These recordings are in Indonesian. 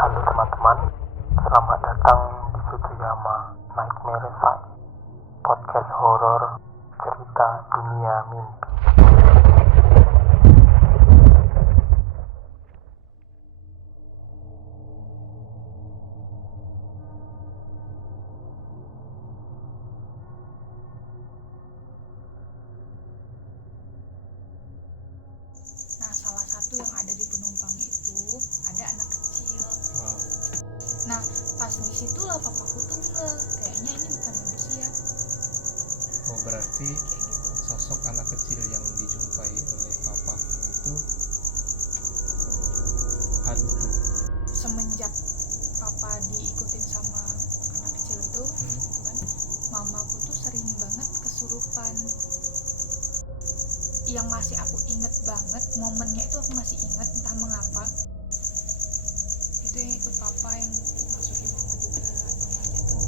Halo teman-teman, selamat datang di Sutuyama Nightmare Site, podcast horor cerita dunia mimpi. Nah, salah satu yang ada di penumpang itu ada anak kecil. Wow. Nah, pas di situlah papaku tuh kayaknya ini bukan manusia, Oh, berarti kayak gitu. sosok anak kecil yang dijumpai oleh papamu itu hantu. Semenjak papa diikutin sama anak kecil itu, gitu kan, mamaku tuh sering banget kesurupan. Yang masih aku inget banget, momennya itu aku masih inget, entah mengapa. Itu yang ikut papa yang masukin mama juga, namanya tuh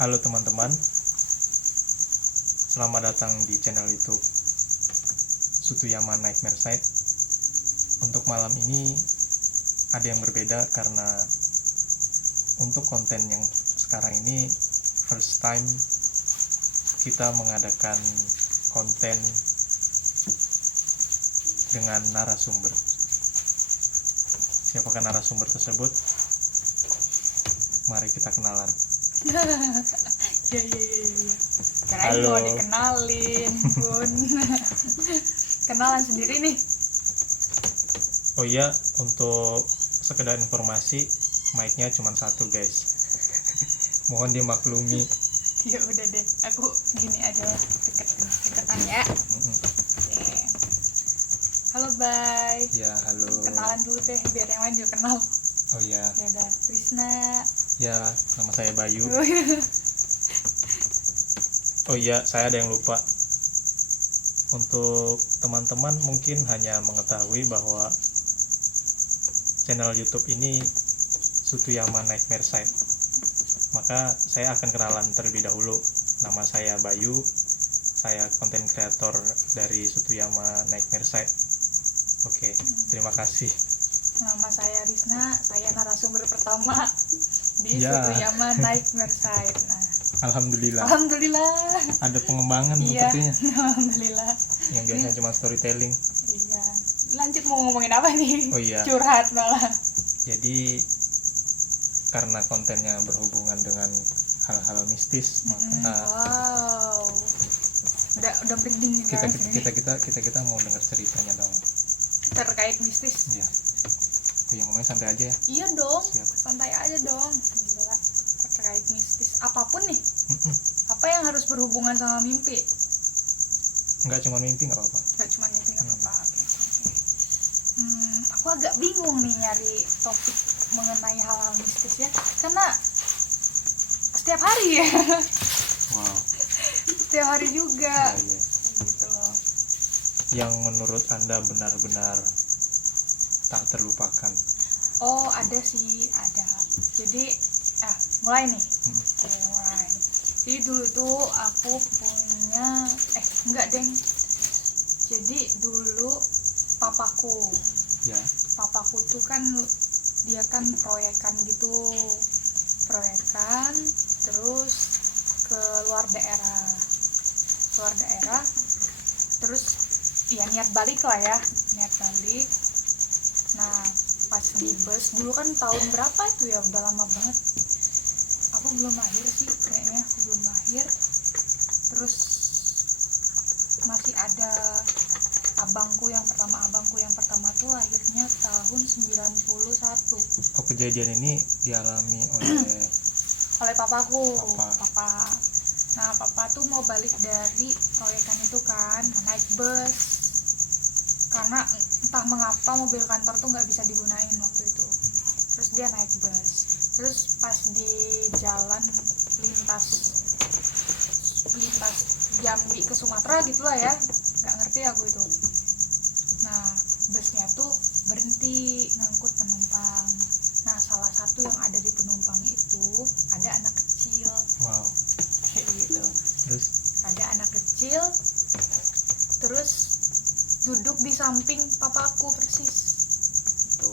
Halo teman-teman, selamat datang di channel YouTube Sutuyama Nightmare Site. Untuk malam ini ada yang berbeda karena untuk konten yang sekarang ini first time kita mengadakan konten dengan narasumber. Siapakah narasumber tersebut? Mari kita kenalan. ya. Kirain Halo. mau dikenalin pun. Kenalan sendiri nih. Oh iya, untuk sekedar informasi, mic-nya cuma satu guys. Mohon dimaklumi. Ya udah deh, aku gini aja, deketan ya. Oke. Halo bye. Ya, halo. Kenalan dulu deh biar yang lain juga kenal. Oh iya, Ya udah, Trisna. ya nama saya Bayu. Oh iya, saya ada yang lupa. Untuk teman-teman mungkin hanya mengetahui bahwa channel YouTube ini Sutuyama Nightmare Site. Maka saya akan kenalan terlebih dahulu. Nama saya Bayu. Saya konten kreator dari Sutuyama Nightmare Site. Oke, terima kasih. Nama saya Risna, saya narasumber pertama di Ya. Sutuyama Nightmare Site. Nah, Alhamdulillah. alhamdulillah. Ada pengembangan Iya, sepertinya. alhamdulillah. Yang biasanya cuma storytelling. Iya. Lanjut mau ngomongin apa nih? Oh iya. Curhat malah. Jadi karena kontennya berhubungan dengan hal-hal mistis, maka Wow. Udah merinding nih kita sekarang sini. kita mau dengar ceritanya dong. Terkait mistis. Iya. Oh, yang ngomongnya santai aja ya. Iya dong. Siap. Santai aja dong. Gila. Terkait mistis apapun nih. Mm-mm. Apa yang harus berhubungan sama mimpi? Nggak cuma mimpi nggak apa-apa. Gak cuma mimpi, gak apa-apa. Oke. Aku agak bingung nih nyari topik mengenai hal-hal mistis ya, karena setiap hari ya. Wow. Setiap hari juga. Ya, ya. Gitu loh. Yang menurut Anda benar-benar tak terlupakan. Oh, ada sih, ada. Jadi, mulai nih. Hmm. Oke, mulai. Jadi dulu tuh aku punya, enggak deng. Jadi dulu papaku Ya. tuh kan dia kan proyekan gitu, terus ke luar daerah, terus ya niat balik. Nah, pas di bus dulu kan tahun berapa itu ya, udah lama banget. Aku belum lahir sih kayaknya, terus masih ada abangku yang pertama tuh lahirnya tahun 91 Oh, kejadian ini dialami oleh oleh papaku. Papa. Nah, papa tuh mau balik dari proyekan itu kan, naik bus karena entah mengapa mobil kantor tuh nggak bisa digunain waktu itu. Terus dia naik bus, terus pas di jalan lintas Jambi ke Sumatera gitulah ya, nggak ngerti aku itu. Nah, busnya tuh berhenti ngangkut penumpang. Nah, salah satu yang ada di penumpang itu ada anak kecil. wow. kayak gitu. Terus Ada anak kecil terus duduk di samping papaku persis gitu.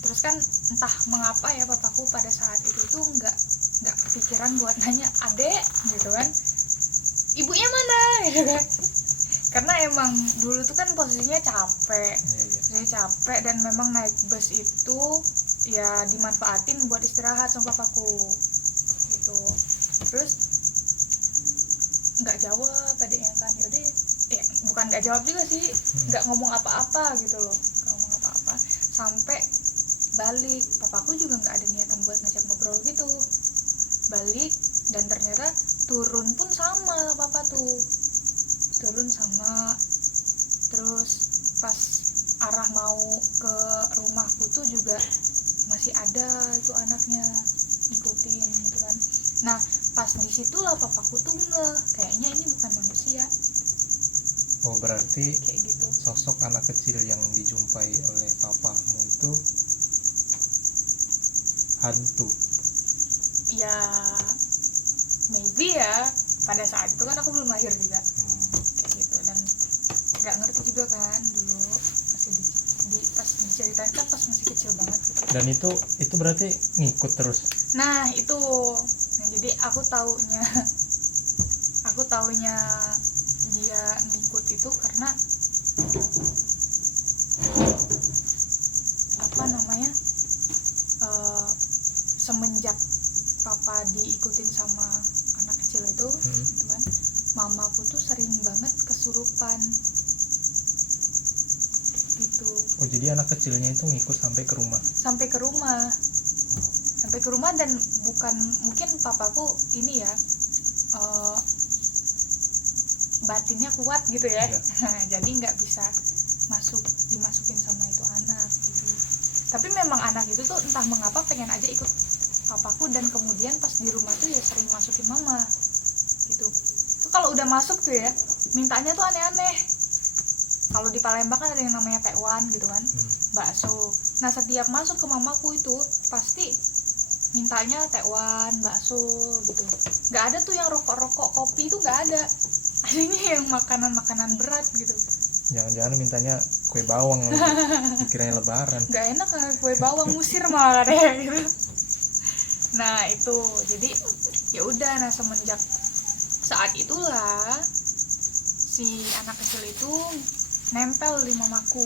Terus kan entah mengapa ya papaku pada saat itu tuh nggak kepikiran buat nanya adek gitu kan, ibunya mana gitu kan, karena emang dulu tuh kan posisinya capek, iya. capek dan memang naik bus itu ya dimanfaatin buat istirahat sama papaku gitu. Terus nggak jawab adiknya kan, yaudah ya bukan nggak jawab juga sih, nggak ngomong apa-apa gitu loh, nggak ngomong apa-apa sampai balik. Papaku juga nggak ada niatan buat ngajak ngobrol gitu, balik dan ternyata turun pun sama papa tuh, turun sama. Terus pas arah mau ke rumahku tuh juga masih ada itu anaknya ngikutin gitu kan. Nah pas disitulah papaku tuh kayaknya ini bukan manusia Oh, berarti kayak gitu. sosok anak kecil yang dijumpai oleh papamu itu hantu. Ya maybe ya, pada saat itu kan aku belum lahir juga kayak gitu, dan nggak ngerti juga kan dulu, masih pas diceritain kan pas masih kecil banget gitu. Dan itu berarti ngikut terus. Nah itu, nah jadi aku taunya dia ngikut itu karena apa namanya, semenjak papa diikutin sama anak kecil itu gitu kan, mamaku tuh sering banget kesurupan gitu. Oh, jadi anak kecilnya itu ngikut sampai ke rumah. Sampai ke rumah dan bukan, mungkin papaku ini ya batinnya kuat gitu ya, jadi nggak bisa dimasukin sama itu anak gitu. Tapi memang anak itu tuh entah mengapa pengen aja ikut papaku, dan kemudian pas di rumah tuh ya sering masukin mama gitu. Tuh kalau udah masuk tuh ya mintanya tuh aneh-aneh. Kalau di Palembang kan ada yang namanya tekwan gitu kan, bakso. Nah setiap masuk ke mamaku itu pasti mintanya tekwan, bakso gitu. Nggak ada tuh yang rokok-rokok, kopi itu nggak ada. Adanya yang makanan-makanan berat gitu. Jangan-jangan mintanya kue bawang lagi. Dikiranya lebaran. Nggak enak kan kue bawang, musir malah katanya gitu. Nah itu jadi ya udah, nah semenjak saat itulah si anak kecil itu nempel di mamaku.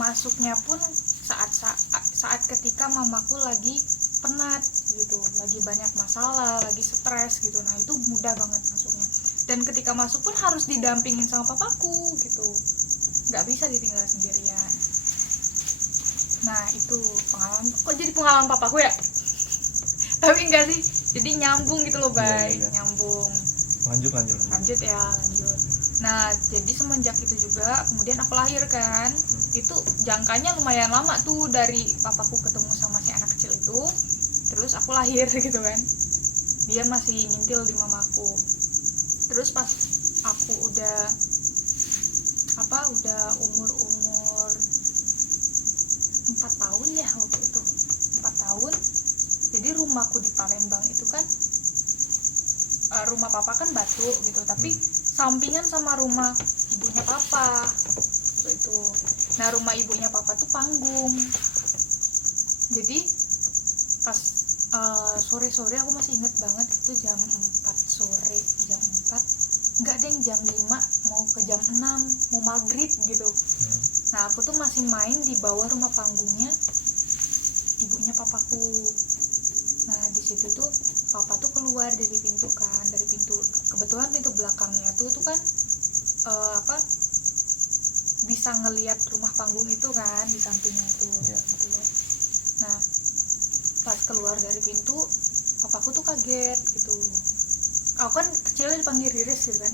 Masuknya pun saat ketika mamaku lagi penat gitu, lagi banyak masalah, lagi stres gitu. Nah itu mudah banget masuknya, dan ketika masuk pun harus didampingin sama papaku gitu, nggak bisa ditinggal sendirian. Nah itu pengalaman, kok jadi pengalaman papaku ya? Tapi enggak sih, jadi nyambung gitu loh Bay. Iya. Nyambung. Lanjut ya. Nah jadi semenjak itu juga kemudian aku lahir kan. Itu jangkanya lumayan lama tuh, dari papaku ketemu sama si anak kecil itu terus aku lahir gitu kan. Dia masih ngintil di mamaku. Terus pas aku udah umur 4 tahun ya waktu itu, 4 tahun. Jadi rumahku di Palembang itu kan rumah papa kan batu gitu, tapi sampingan sama rumah ibunya papa itu. Nah rumah ibunya papa tuh panggung. Jadi pas sore-sore aku masih inget banget, itu jam 4 sore, jam 4 nggak ada yang jam 5 mau ke jam 6 mau maghrib gitu. Nah aku tuh masih main di bawah rumah panggungnya ibunya papaku. Nah di situ tuh papa tuh keluar dari pintu kan, dari pintu, kebetulan pintu belakangnya tuh kan bisa ngelihat rumah panggung itu kan di sampingnya tuh gitu loh. Nah pas keluar dari pintu papaku tuh kaget gitu. Aku kan kecilnya dipanggil Riris gitu kan.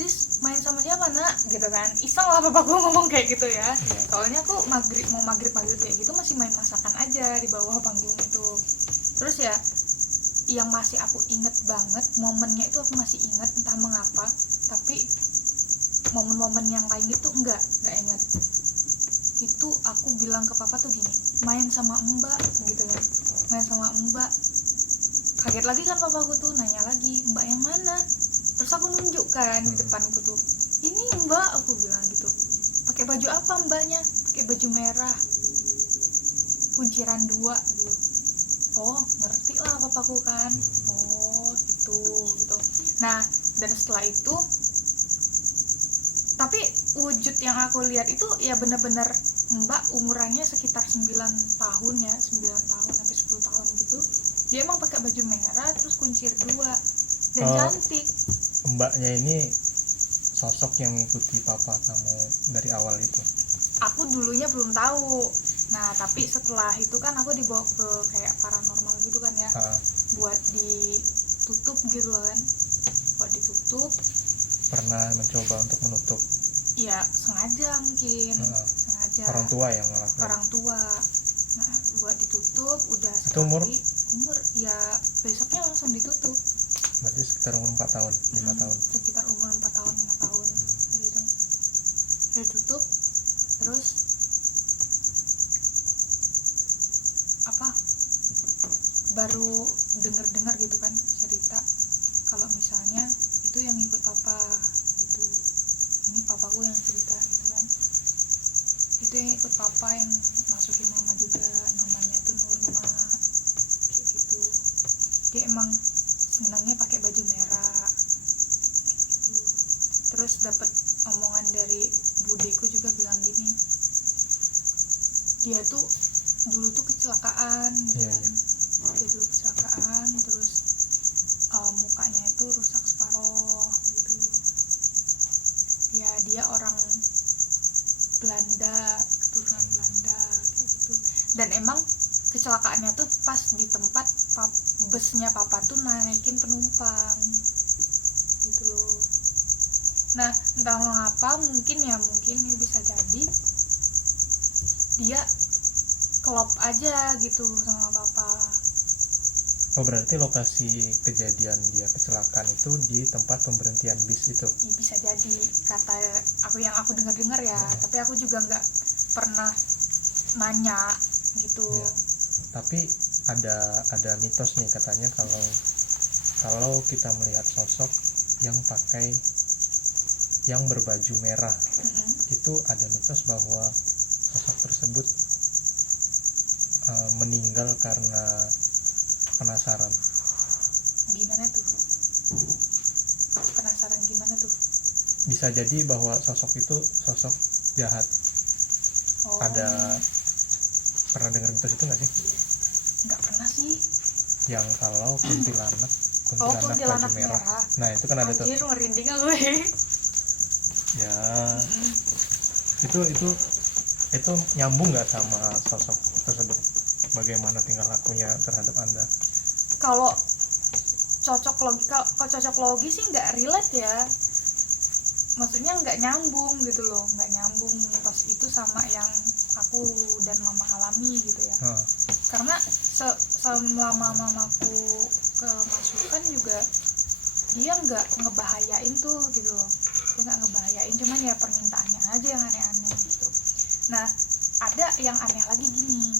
Riris main sama siapa nak gitu kan, iseng lah papaku ngomong kayak gitu ya. Soalnya aku mau maghrib kayak gitu masih main masakan aja di bawah panggung itu. Terus ya yang masih aku inget banget momennya itu, aku masih inget entah mengapa, tapi momen-momen yang lain itu enggak inget. Itu aku bilang ke papa tuh gini, main sama mbak gitu kan, main sama mbak. kaget lagi kan papaku tuh, nanya lagi, mbak yang mana? Terus aku nunjukkan di depanku tuh, ini mbak, aku bilang gitu. Pakai baju apa mbaknya? Pakai baju merah, kunciran 2 gitu. Oh, ngerti lah papaku kan. Oh, itu gitu. Nah, dan setelah itu, tapi wujud yang aku lihat itu ya benar-benar mbak umurannya sekitar 9 tahun ya, 9 tahun sampai 10 tahun gitu. Dia emang pakai baju merah terus kuncir 2 dan cantik. Mbaknya ini sosok yang ngikuti papa kamu dari awal itu? Aku dulunya belum tahu. Nah, tapi setelah itu kan aku dibawa ke kayak paranormal gitu kan ya. Buat ditutup gitu kan. Buat ditutup. Pernah mencoba untuk menutup? Iya, sengaja mungkin. Sengaja. Orang tua yang ngelakuin? Orang tua. Nah, buat ditutup udah sekali. Itu umur ya besoknya langsung ditutup. Berarti sekitar umur 4 tahun, 5 tahun? Sekitar umur 4 tahun, 5 tahun gitu. Udah tutup, terus baru dengar gitu kan cerita kalau misalnya itu yang ikut papa gitu. Ini papaku yang cerita gitu kan, itu yang ikut papa yang masukin mama juga, namanya tuh Nurma kayak gitu. Dia emang senangnya pakai baju merah gitu. Terus dapat omongan dari budeku juga bilang gini, dia tuh dulu tuh kecelakaan gitu kan. Dia dulu kecelakaan terus mukanya itu rusak separuh gitu ya. Dia orang Belanda, keturunan Belanda kayak gitu. Dan emang kecelakaannya tuh pas di tempat busnya papa tuh naikin penumpang gitu loh. Nah, entah mengapa, mungkin bisa jadi dia klop aja gitu sama papa. Oh, berarti lokasi kejadian dia kecelakaan itu di tempat pemberhentian bis itu? Ya, bisa jadi, kata aku dengar ya. Tapi aku juga nggak pernah nanya gitu ya. Tapi ada mitos nih katanya kalau kita melihat sosok yang berbaju merah, itu ada mitos bahwa sosok tersebut meninggal karena penasaran. Gimana tuh? Penasaran gimana tuh? Bisa jadi bahwa sosok itu sosok jahat. Ada pernah dengar mitos itu nggak sih? Nggak pernah sih. Yang kalau kuntilanak baju merah. Nah, itu kan ada tuh. Anjir, merinding aku. Ya. Itu nyambung nggak sama sosok tersebut? Bagaimana tingkah lakunya terhadap Anda? Kalau cocok logi sih nggak relate ya. Maksudnya nggak nyambung gitu loh, nggak nyambung mitos itu sama yang aku dan mama alami gitu ya. Karena selama mamaku kemasukan juga dia nggak ngebahayain tuh gitu loh. Dia nggak ngebahayain, cuman ya permintaannya aja yang aneh-aneh gitu. Nah, ada yang aneh lagi gini.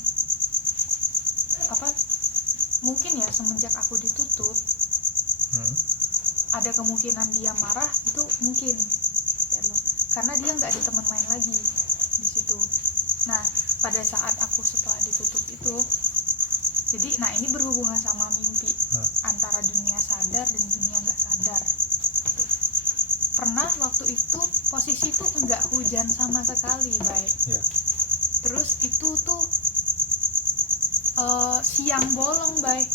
Mungkin ya semenjak aku ditutup ada kemungkinan dia marah, itu mungkin ya loh, karena dia nggak ada teman main lagi di situ. Nah, pada saat aku setelah ditutup itu, jadi ini berhubungan sama mimpi antara dunia sadar dan dunia nggak sadar gitu. Pernah waktu itu posisi tuh nggak hujan sama sekali, baik. Terus itu tuh siang bolong, baik,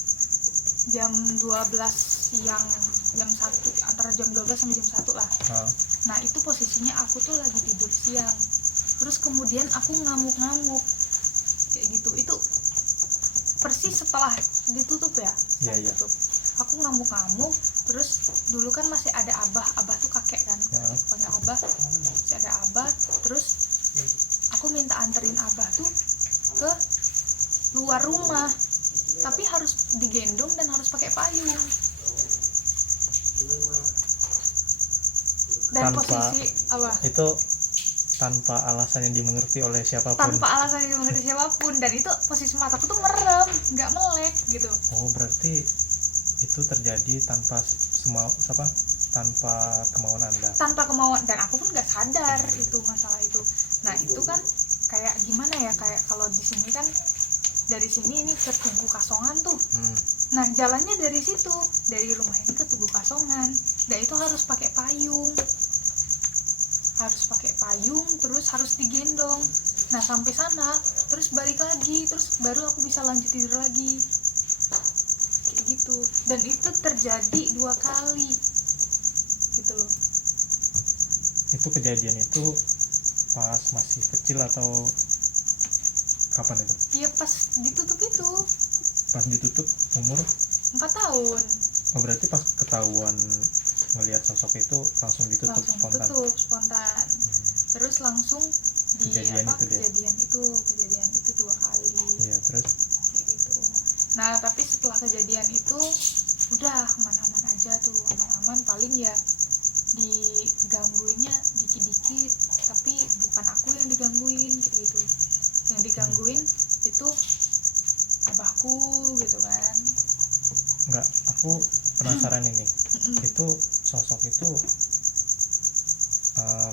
jam 12 siang, jam 1, antara jam 12 sampai jam 1 lah. Nah, itu posisinya aku tuh lagi tidur siang, terus kemudian aku ngamuk-ngamuk kayak gitu. Itu persis setelah ditutup ya. Ditutup, aku ngamuk-ngamuk. Terus dulu kan masih ada abah tuh kakek kan, panggil abah, masih ada abah. Terus aku minta anterin abah tuh ke luar rumah, tapi harus digendong dan harus pakai payung. Dan posisi itu tanpa alasan yang dimengerti oleh siapapun. Dan itu posisi mataku tuh merem, nggak melek gitu. Oh, berarti itu terjadi tanpa tanpa kemauan Anda. Tanpa kemauan, dan aku pun nggak sadar itu masalah itu. Nah itu kan kayak gimana ya, kayak kalau di sini kan dari sini ini ke Tugu Kasongan tuh. Nah jalannya dari situ, dari rumah ini ke Tugu Kasongan. Dan itu harus pakai payung, terus harus digendong. Nah sampai sana, terus balik lagi, terus baru aku bisa lanjut tidur lagi, kayak gitu. Dan itu terjadi 2 kali, gitu loh. Itu kejadian itu pas masih kecil atau kapan itu? Iya pas ditutup itu. Pas ditutup umur 4 tahun. Oh berarti pas ketahuan ngelihat sosok itu langsung ditutup Langsung spontan. tutup spontan. Terus langsung Kejadian itu 2 kali. Iya, terus Kayak gitu. Nah tapi setelah kejadian itu udah aman-aman aja tuh, aman-aman. Paling ya digangguinnya dikit-dikit, tapi bukan aku yang digangguin kayak gitu. Yang digangguin itu abahku gitu kan. enggak, aku penasaran ini. Itu sosok itu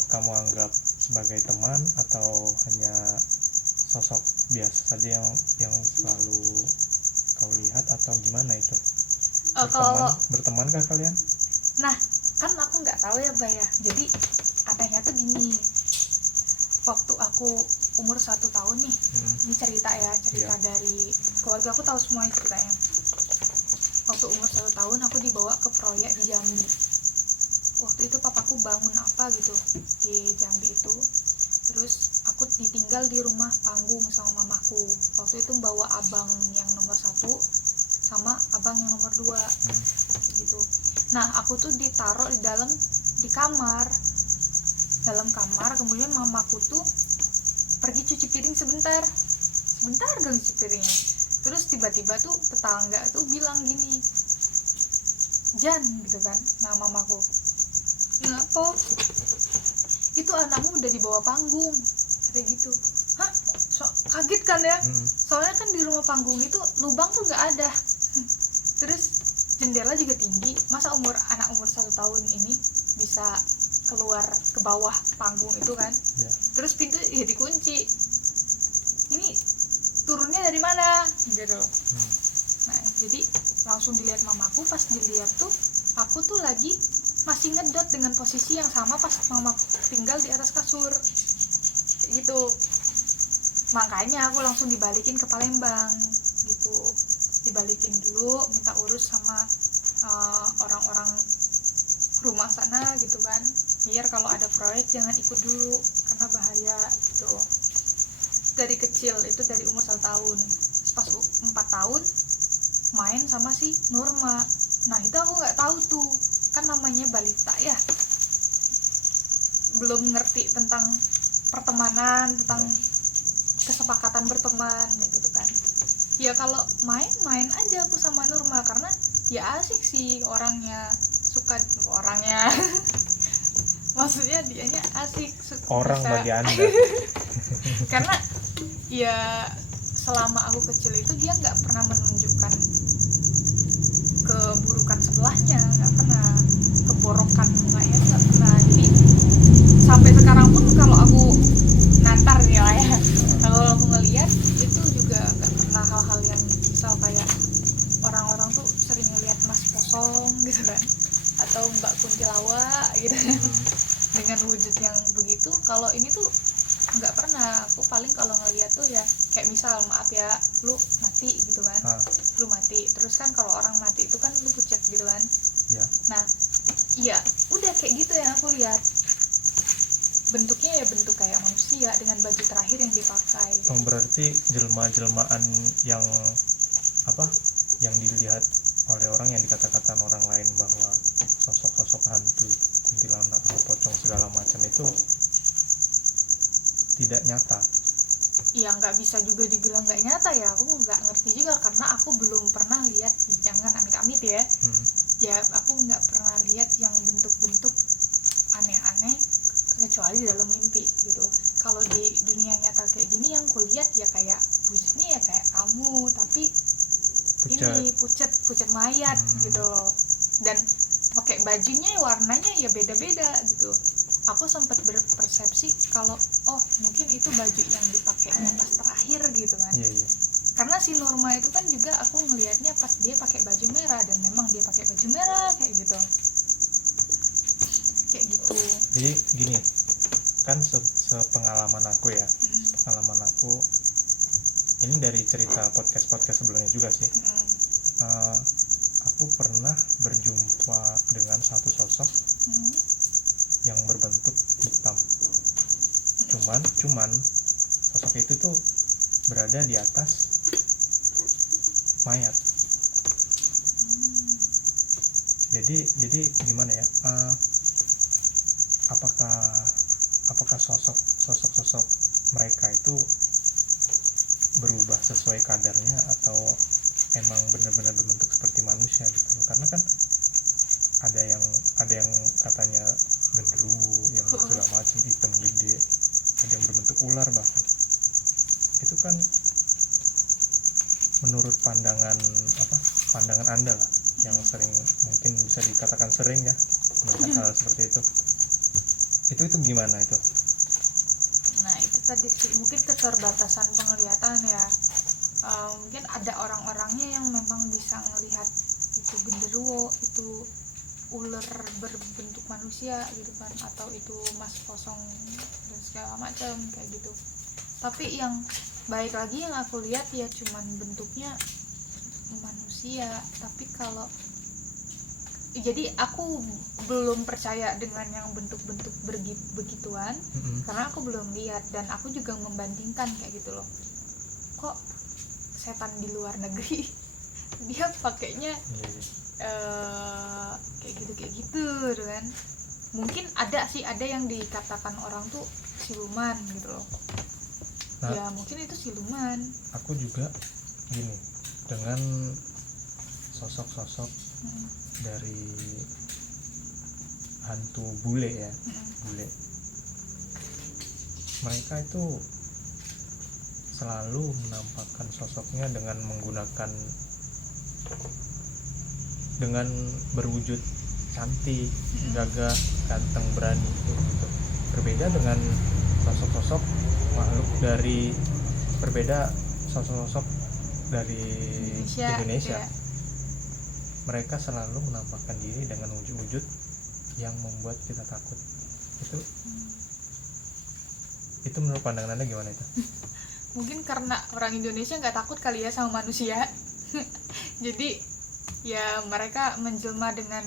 kamu anggap sebagai teman atau hanya sosok biasa saja yang selalu kau lihat atau gimana itu? Kalau Bertemankah kalian? nah kan aku nggak tahu ya Bay ya. Jadi anehnya tuh gini, waktu aku umur 1 tahun nih, ini cerita dari keluarga aku, tahu semua ceritanya. Waktu umur 1 tahun aku dibawa ke proyek di Jambi. Waktu itu papaku bangun apa gitu di Jambi itu, terus aku ditinggal di rumah panggung sama mamaku. Waktu itu bawa abang yang nomor 1 sama abang yang nomor 2 gitu. Nah aku tuh ditaruh di kamar, kemudian mamaku tuh pergi cuci piring sebentar dong cuci piringnya. Terus tiba-tiba tuh tetangga tuh bilang gini, Jan gitu kan, nah mamaku, kenapa? Itu anakmu udah dibawa panggung, kayak gitu. Hah? Kaget kan ya? Soalnya kan di rumah panggung itu lubang tuh nggak ada. Terus jendela juga tinggi, masa anak umur 1 tahun ini bisa keluar ke bawah panggung itu kan? Ya. Terus pintu ya dikunci. Ini turunnya dari mana? Gitu. Nah, jadi langsung dilihat mamaku, pas dilihat tuh aku tuh lagi masih ngedot dengan posisi yang sama pas mama tinggal di atas kasur. Gitu. Makanya aku langsung dibalikin ke Palembang gitu. Dibalikin dulu, minta urus sama orang-orang rumah sana gitu kan. Biar kalau ada proyek jangan ikut dulu karena bahaya gitu. Dari kecil itu dari umur 1 tahun. Pas 4 tahun main sama si Nurma. Nah itu aku nggak tahu tuh, kan namanya balita ya, belum ngerti tentang pertemanan, tentang kesepakatan berteman ya gitu kan. Ya kalau main aja aku sama Nurma karena ya asik sih orangnya, suka orangnya maksudnya dianya asik Orang bisa. bagi Anda. Karena ya selama aku kecil itu dia nggak pernah menunjukkan keburukan sebelahnya, nggak pernah, keborokan mukanya nggak pernah. Jadi sampai sekarang pun kalau aku natar nih lah ya, kalau aku ngelihat itu juga nggak pernah hal-hal yang misal kayak orang-orang tuh sering ngelihat Mas Kosong gitu kan, atau Mbak Kuntilawa gitu kan, dengan wujud yang begitu. Kalau ini tuh nggak pernah. Aku paling kalau ngeliat tuh ya kayak misal maaf ya, lu mati gitu kan, lu mati terus kan kalau orang mati itu kan lu pucat gitu kan Ya. Nah ya udah kayak gitu yang aku lihat, bentuknya ya bentuk kayak manusia dengan baju terakhir yang dipakai. Berarti jelma-jelmaan yang yang dilihat oleh orang, yang dikata-katakan orang lain bahwa sosok-sosok hantu, kuntilanak atau pocong segala macam itu tidak nyata. Ya nggak bisa juga dibilang nggak nyata ya, aku nggak ngerti juga karena aku belum pernah lihat, jangan amit-amit ya. Ya aku nggak pernah lihat yang bentuk-bentuk aneh-aneh kecuali di dalam mimpi gitu. Kalau di dunia nyata kayak gini yang kulihat ya kayak wujudnya ya kayak kamu, tapi pucet mayat gitu loh. Dan pakai bajunya warnanya ya beda-beda gitu. Aku sempat berpersepsi kalau mungkin itu baju yang dipakainya pas terakhir gitu kan. Iya. Karena si Norma itu kan juga aku ngelihatnya pas dia pakai baju merah, dan memang dia pakai baju merah kayak gitu. Jadi gini, kan sepengalaman aku ya, pengalaman aku ini dari cerita podcast sebelumnya juga sih. Aku pernah berjumpa dengan satu sosok yang berbentuk hitam. Cuman sosok itu tuh berada di atas mayat. Jadi gimana ya? Apakah sosok mereka itu berubah sesuai kadarnya atau emang benar-benar berbentuk seperti manusia gitu? Karena kan ada yang katanya genderuwo, yang segala macam, hitam gede, ada yang berbentuk ular bahkan. Itu kan menurut pandangan Anda lah, yang sering, mungkin bisa dikatakan sering ya melihat hal seperti itu gimana itu? Nah itu tadi sih, mungkin keterbatasan penglihatan ya. Mungkin ada orang-orangnya yang memang bisa melihat itu genderuwo, itu ular berbentuk manusia gitu kan, atau itu mas kosong dan segala macam kayak gitu. Tapi yang baik lagi yang aku lihat ya cuman bentuknya manusia. Tapi kalau jadi aku belum percaya dengan yang bentuk-bentuk begituan, karena aku belum lihat, dan aku juga membandingkan kayak gitu loh. Kok setan di luar negeri dia pakainya kayak gitu kan. Mungkin ada yang dikatakan orang tuh siluman gitu loh. Nah, ya mungkin itu siluman. Aku juga gini, dengan sosok dari hantu bule ya, bule, mereka itu selalu menampakkan sosoknya dengan berwujud cantik, gagah, ganteng, berani gitu. Berbeda dengan sosok-sosok makhluk dari Indonesia. Ya. Mereka selalu menampakkan diri dengan wujud-wujud yang membuat kita takut. Itu menurut pandangan Anda gimana itu? Mungkin karena orang Indonesia nggak takut kali ya sama manusia. Jadi ya mereka menjelma dengan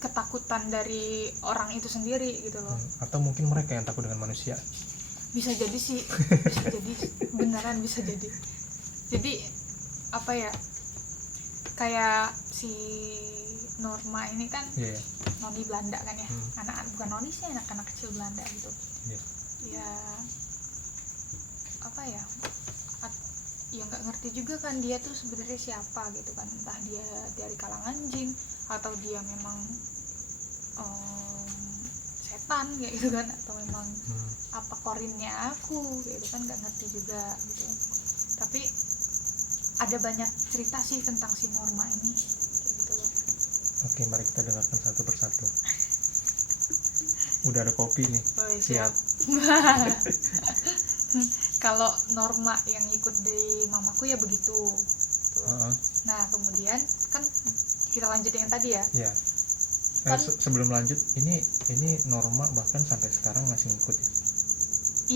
ketakutan dari orang itu sendiri gitu loh. Atau mungkin mereka yang takut dengan manusia. Bisa jadi sih, beneran bisa jadi. Jadi apa ya, kayak si Norma ini kan noni Belanda kan ya, anak-anak, bukan noni sih, anak-anak kecil Belanda gitu. Ya apa ya, ya nggak ngerti juga kan dia tuh sebenarnya siapa gitu kan, entah dia dari kalangan jin atau dia memang setan kayak gitu kan, atau memang apa korinnya aku kayak gitu kan, nggak ngerti juga gitu. Tapi ada banyak cerita sih tentang si Norma ini kayak gitu loh. Oke, mari kita dengarkan satu persatu. Udah ada kopi nih. Siap. Kalau Norma yang ikut di mamaku ya begitu. Nah kemudian kan kita lanjut yang tadi ya. Iya. Sebelum lanjut, ini Norma bahkan sampai sekarang masih ngikut ya?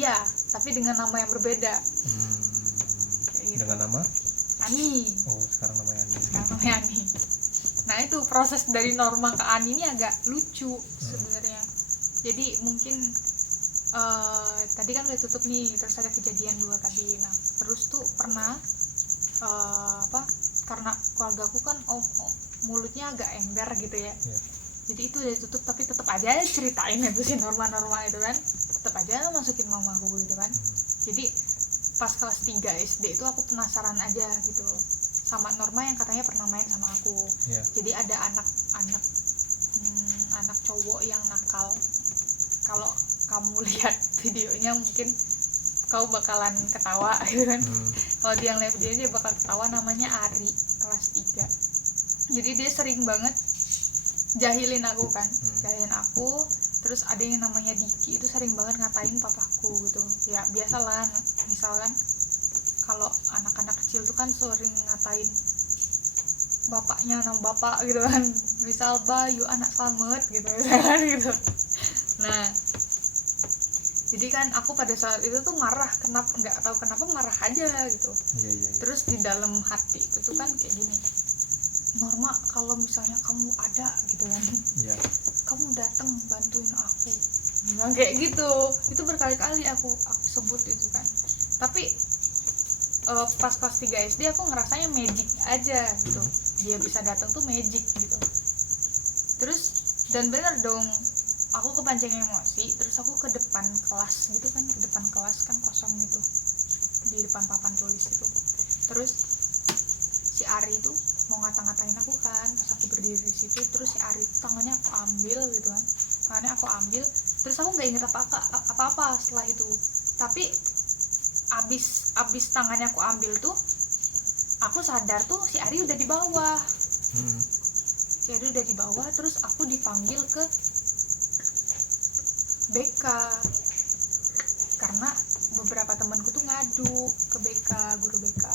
Iya, tapi dengan nama yang berbeda. Gitu. Dengan nama? Ani. Oh, sekarang namanya Ani. Nah itu proses dari Norma ke Ani ini agak lucu sebenarnya. Jadi mungkin tadi kan udah tutup nih, terus ada kejadian 2 tadi. Nah terus tuh pernah karena keluargaku kan mulutnya agak ember gitu ya. Jadi itu udah tutup, tapi tetap aja ceritain itu si Norma itu kan, tetap aja masukin mamaku gitu kan. Jadi pas kelas 3 SD itu aku penasaran aja gitu loh sama Norma yang katanya pernah main sama aku. Jadi ada anak cowok yang nakal. Kalau kamu lihat videonya mungkin kau bakalan ketawa gitu kan. Kalau dia lihat videonya dia bakal ketawa, namanya Ari kelas 3. Jadi dia sering banget jahilin aku kan, jahilin aku. Terus ada yang namanya Diki itu sering banget ngatain papaku gitu. Ya biasalah, misalkan kalau anak-anak kecil tuh kan sering ngatain bapaknya, nama bapak gitu kan, misal Bayu anak selamat gitu misalkan gitu. Nah jadi kan aku pada saat itu tuh marah, nggak tahu kenapa marah aja gitu. Iya. Terus di dalam hati itu kan kayak gini, Norma kalau misalnya kamu ada gitu kan, Iya. kamu datang bantuin aku, bilang kayak gitu. Itu berkali-kali aku sebut itu kan. Tapi pas kelas 3 SD aku ngerasanya magic aja gitu, dia bisa datang tuh magic gitu. Terus dan bener dong, aku kepancing emosi, terus aku ke depan kelas gitu kan, ke depan kelas kan kosong gitu, di depan papan tulis itu. Terus si Ari itu mau ngata-ngatain aku kan, pas aku berdiri di situ. Terus si Ari itu tangannya aku ambil gitu kan, terus aku nggak inget apa-apa setelah itu. Tapi abis tangannya aku ambil tuh, aku sadar tuh si Ari udah di bawah. Si Ari udah di bawah, terus aku dipanggil ke BK karena beberapa temanku tuh ngadu ke BK, guru BK.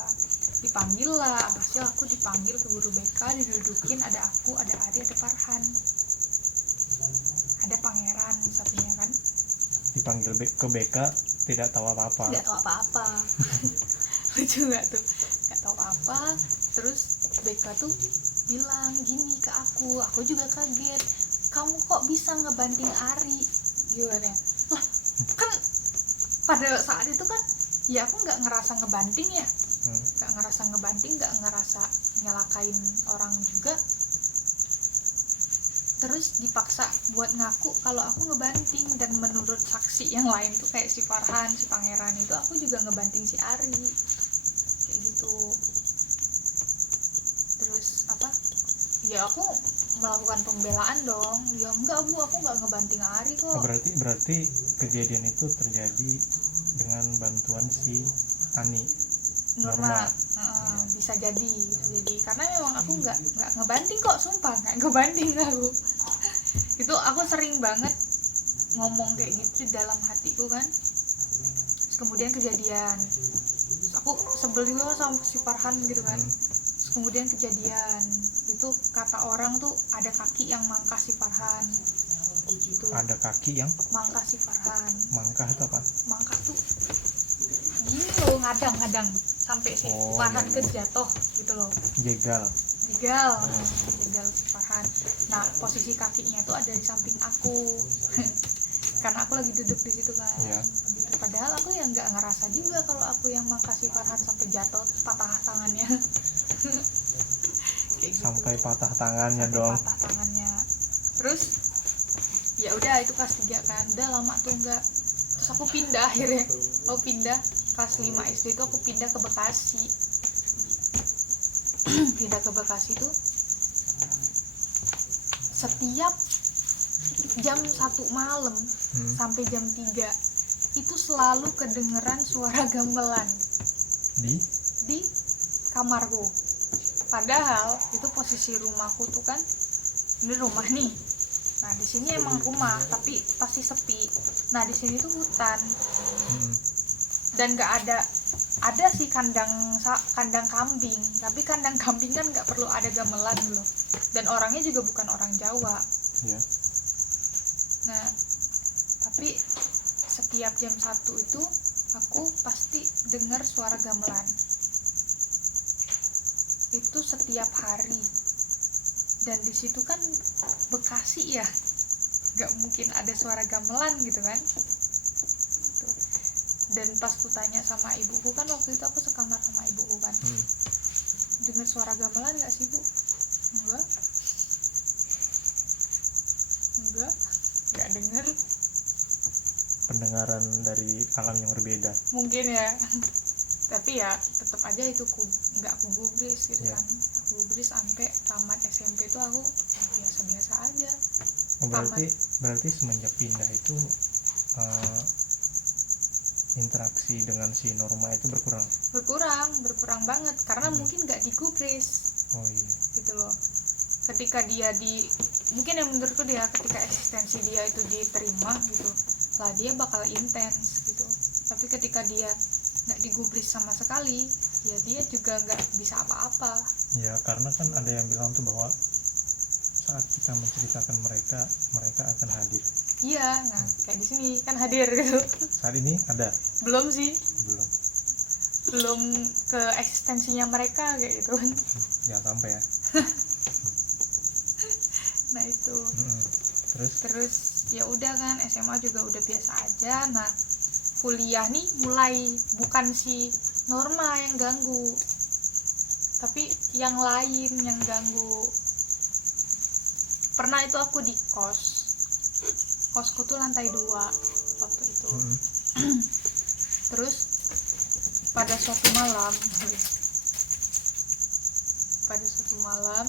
Dipanggil lah, hasil aku dipanggil ke guru BK, didudukin, ada aku, ada Ari, ada Farhan, ada Pangeran satunya kan. Dipanggil ke BK tidak tahu apa-apa. Lucu gak tuh, gak tahu apa. Terus BK tuh bilang gini ke aku juga kaget, kamu kok bisa ngebanting Ari gimana lah. Kan pada saat itu kan ya aku nggak ngerasa ngebanting ya, nggak ngerasa nyalakain orang juga. Terus dipaksa buat ngaku kalau aku ngebanting, dan menurut saksi yang lain tuh kayak si Farhan, si Pangeran itu aku juga ngebanting si Ari kayak gitu. Terus apa ya, aku melakukan pembelaan dong, ya enggak Bu, aku nggak ngebanting Ari kok. Berarti kejadian itu terjadi dengan bantuan si Ani Norma. Bisa jadi karena memang aku nggak ngebanting kok, sumpah nggak ngebanting aku. Itu aku sering banget ngomong kayak gitu di dalam hatiku kan. Terus kemudian kejadian, terus aku sebel juga sama si Farhan gitu kan. Terus kemudian kejadian itu, kata orang tuh ada kaki yang mangkah si Farhan gitu. Ada kaki yang mangkah si Farhan. mangkah itu apa? Mangkah tuh gini loh, ngadang sampai si Farhan kejatuh gitu loh. Jegal si Farhan. Nah posisi kakinya tuh ada di samping aku karena aku lagi duduk di situ kan. Iya. Gitu. Padahal aku yang nggak ngerasa juga kalau aku yang makasih Farhan sampai jatuh, patah tangannya kayak gitu. Sampai patah tangannya dong. Patah tangannya. Terus ya udah, itu kelas 3 kan, udah lama tuh enggak. Terus aku pindah akhirnya, kelas 5 SD itu aku pindah ke Bekasi. Pindah ke Bekasi tuh setiap jam 1 malam sampai jam 3 itu selalu kedengeran suara gamelan di kamarku. Padahal itu posisi rumahku tuh kan, ini rumah nih. Nah di sini emang rumah tapi pasti sepi. Nah di sini tuh hutan dan nggak ada sih kandang kambing, tapi kandang kambing kan nggak perlu ada gamelan loh. Dan orangnya juga bukan orang Jawa. Iya. Nah tapi setiap jam 1 itu aku pasti dengar suara gamelan. Itu setiap hari. Dan di situ kan Bekasi ya, nggak mungkin ada suara gamelan gitu kan. Tuh. Dan pas ku tanya sama ibuku kan, waktu itu aku sekamar sama ibuku kan, dengar suara gamelan nggak sih Bu? Nggak dengar. Pendengaran dari alam yang berbeda Mungkin ya. Tapi ya tetap aja itu nggak aku gubris gitu kan. Aku gubris sampai tamat SMP tuh aku biasa-biasa aja. Berarti semenjak pindah itu interaksi dengan si Norma itu berkurang Berkurang banget karena mungkin nggak digubris. Oh iya. gitu loh. Ketika dia mungkin yang menurutku dia ketika eksistensi dia itu diterima gitu lah, dia bakal intens gitu. Tapi ketika dia nggak digubris sama sekali, ya dia juga nggak bisa apa-apa. Ya karena kan ada yang bilang tuh bahwa saat kita menceritakan mereka akan hadir. Iya, nah kayak di sini kan hadir gitu. Saat ini ada? Belum sih, Belum. ke eksistensinya mereka kayak gitu. Jangan sampai ya. Nah itu. Terus ya udah kan, SMA juga udah biasa aja. Nah kuliah nih mulai bukan si Norma yang ganggu, tapi yang lain yang ganggu. Pernah itu aku di kosku tuh lantai 2 waktu itu. Terus pada suatu malam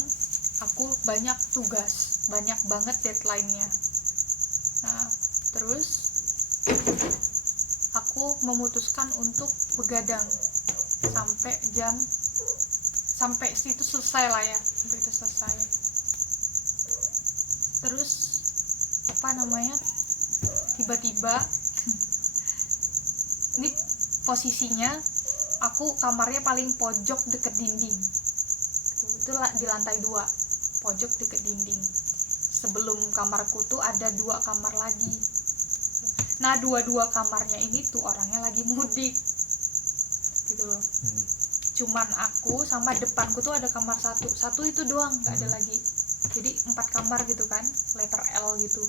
aku banyak tugas, banyak banget deadline-nya. Nah terus aku memutuskan untuk begadang sampai situ selesai lah ya, sampai itu selesai. Terus tiba-tiba ini posisinya aku kamarnya paling pojok deket dinding, itu di lantai 2, pojok deket dinding. Sebelum kamarku tuh ada 2 kamar lagi. Nah 2 kamarnya ini tuh orangnya lagi mudik gitu loh. Cuman aku sama depanku tuh ada kamar satu itu doang, nggak ada lagi. Jadi 4 kamar gitu kan, letter L gitu.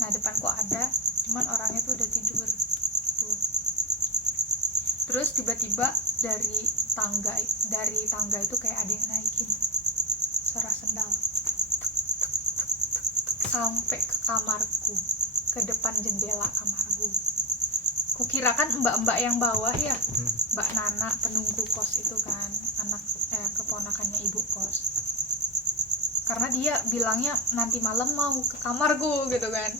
Nah depanku ada, cuman orangnya tuh udah tidur tuh. Terus tiba-tiba dari tangga itu kayak ada yang naikin suara sendal sampai ke kamarku, ke depan jendela kamarku. Kukira kan mbak-mbak yang bawah ya, Mbak Nana penunggu kos itu kan, keponakannya ibu kos. Karena dia bilangnya nanti malam mau ke kamarku gitu kan.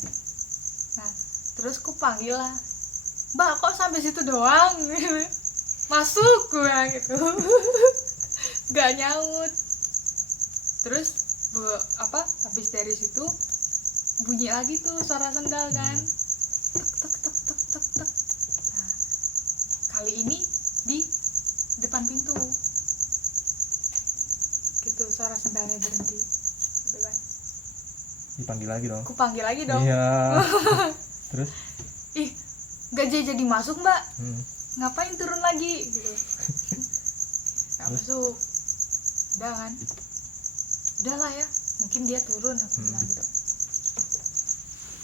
Nah terus ku panggil lah, Mbak kok sampai situ doang gitu. Masuk gua gitu. Gak nyaut. Terus habis dari situ bunyi lagi tuh suara sendal kan, tek tek tek tek tek tek. Nah kali ini di depan pintu gitu, suara sendalnya berhenti gitu kan. dipanggil lagi dong. Aku panggil lagi dong. Iya. Terus ih gak jadi masuk mbak, ngapain turun lagi gitu. Gak masuk, udah kan, udahlah ya mungkin dia turun, aku bilang gitu.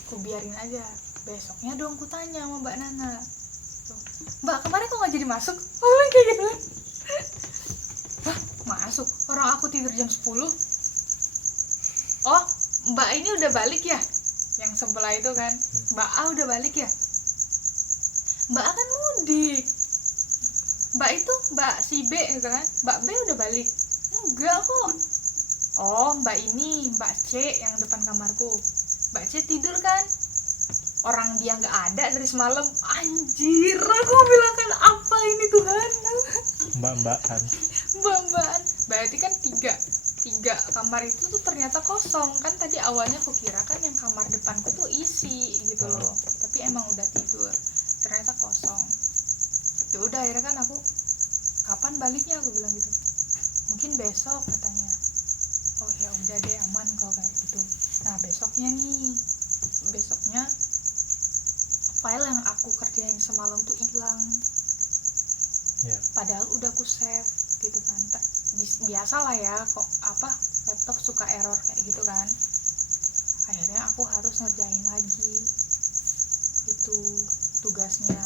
Aku biarin aja, besoknya dong ku tanya sama Mbak Nana tuh, Mbak kemarin kok gak jadi masuk? Oh kayak gitu kan. Hah masuk, orang aku tidur jam 10. Oh Mbak ini udah balik ya, yang sebelah itu kan, Mbak A udah balik ya. Mbak A kan mudik, Mbak si B gitu kan, Mbak B udah balik. Enggak kok. Oh Mbak C yang depan kamarku, Mbak C tidur kan, orang dia nggak ada dari semalam. Anjir, aku bilang kan apa ini Tuhan. mbak-mbakan. Mbak-mbakan, berarti kan tiga kamar itu tuh ternyata kosong kan. Tadi awalnya aku kira kan yang kamar depanku tuh isi gitu loh, tapi emang udah tidur, ternyata kosong. Ya udah akhirnya kan aku, kapan baliknya, aku bilang gitu. Mungkin besok katanya. Oh ya udah deh, aman kalau kayak gitu. Nah besoknya file yang aku kerjain semalam tuh hilang. Padahal udah aku save gitu kan. Biasa lah ya, kok laptop suka error kayak gitu kan. Akhirnya aku harus ngerjain lagi itu tugasnya.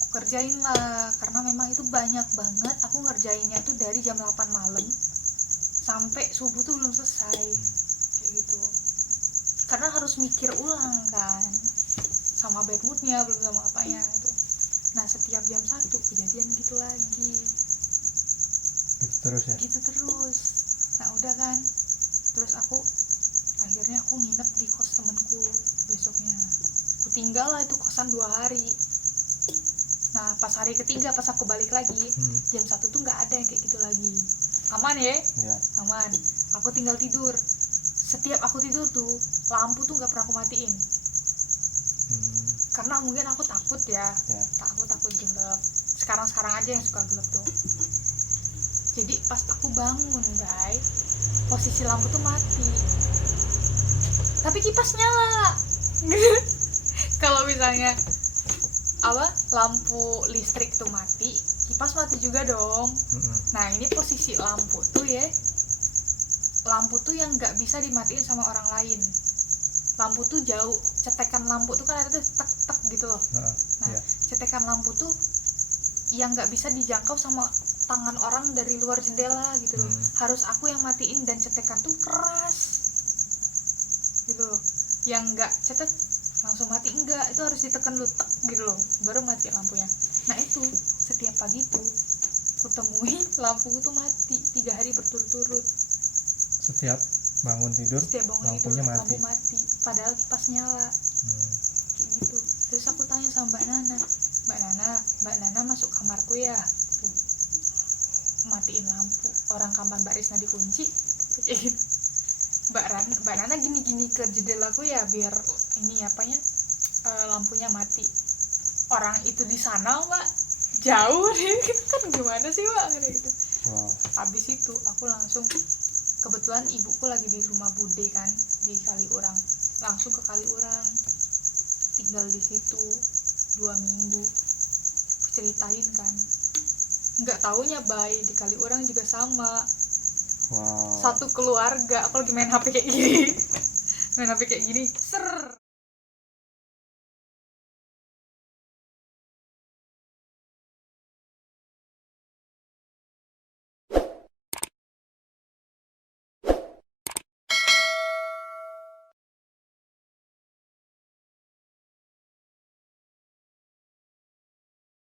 Aku kerjain lah, karena memang itu banyak banget. Aku ngerjainnya tuh dari jam 8 malam sampai subuh tuh belum selesai kayak gitu. Karena harus mikir ulang kan, sama bad moodnya, belum sama apanya itu. Nah setiap jam 1 kejadian gitu lagi. Gitu terus ya? Gitu terus. Nah udah kan, terus akhirnya aku nginep di kos temenku besoknya. Aku tinggal lah itu kosan 2 hari. Nah pas hari ketiga pas aku balik lagi, jam 1 tuh gak ada yang kayak gitu lagi. aman ya, Ya. aman. Aku tinggal tidur. Setiap aku tidur tuh lampu tuh nggak pernah aku matiin, karena mungkin aku takut ya. Aku takut gelap. Sekarang aja yang suka gelap tuh. Jadi pas aku bangun, Bay, posisi lampu tuh mati, tapi kipas nyala. Kalau misalnya lampu listrik tuh mati, kipas mati juga dong. Nah ini posisi lampu tuh ya, lampu tuh yang nggak bisa dimatiin sama orang lain. Lampu tuh jauh, cetekan lampu tuh kan ada tuh tek tek gitu loh. Nah cetekan lampu tuh yang nggak bisa dijangkau sama tangan orang dari luar jendela gitu loh. Harus aku yang matiin, dan cetekan tuh keras gitu loh. Yang nggak cetek langsung mati, enggak, itu harus ditekan dulu tek gitu loh baru mati lampunya. Nah itu setiap pagi tuh kutemui lampuku tuh mati 3 hari berturut-turut. Setiap bangun tidur lampunya mati. Lampu mati padahal kipas nyala. Kayak gitu. Terus aku tanya sama Mbak Nana masuk kamarku ya tuh, matiin lampu, orang kamar Mbak Risna dikunci. Kayak gitu. Mbak Nana gini ke jendelaku ya biar ini lampunya mati. Orang itu di sana Mbak, jauh deh gitu kan, gimana sih Mbak gitu. Habis itu aku langsung, kebetulan ibuku lagi di rumah bude kan di Kaliurang, langsung ke Kaliurang, tinggal di situ 2 minggu. Aku ceritain kan, nggak taunya Bay di Kaliurang juga sama. Satu keluarga, aku lagi main HP kayak gini, ser